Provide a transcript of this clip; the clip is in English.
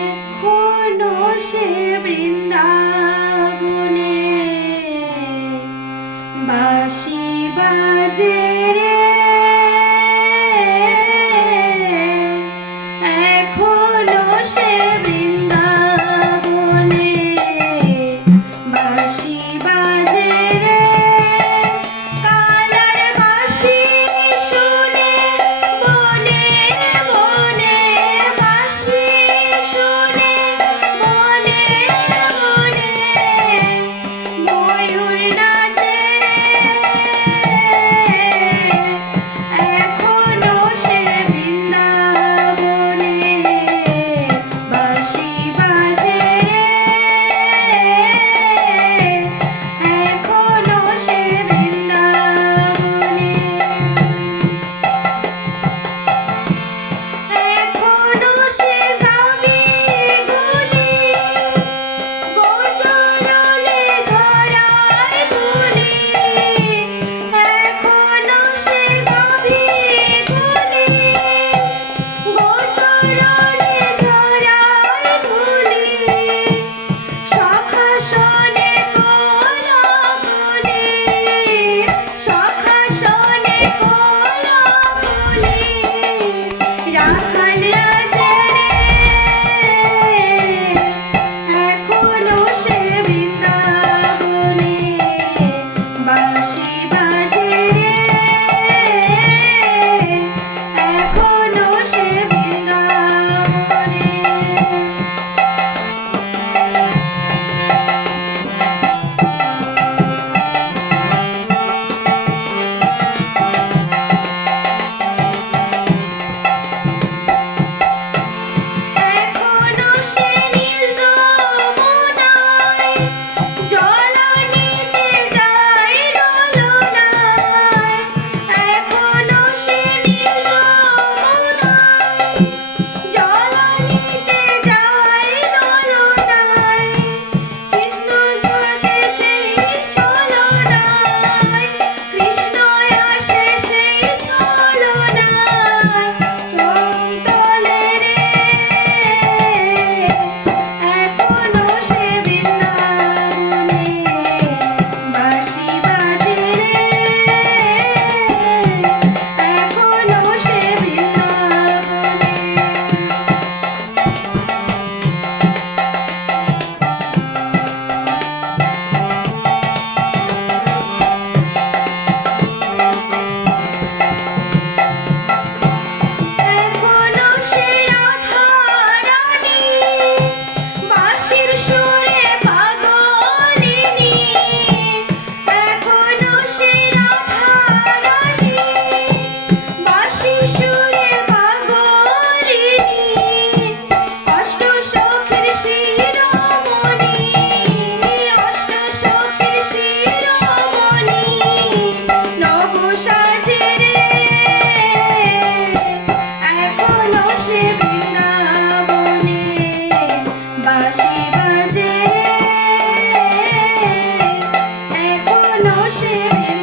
এখনো সে crochê.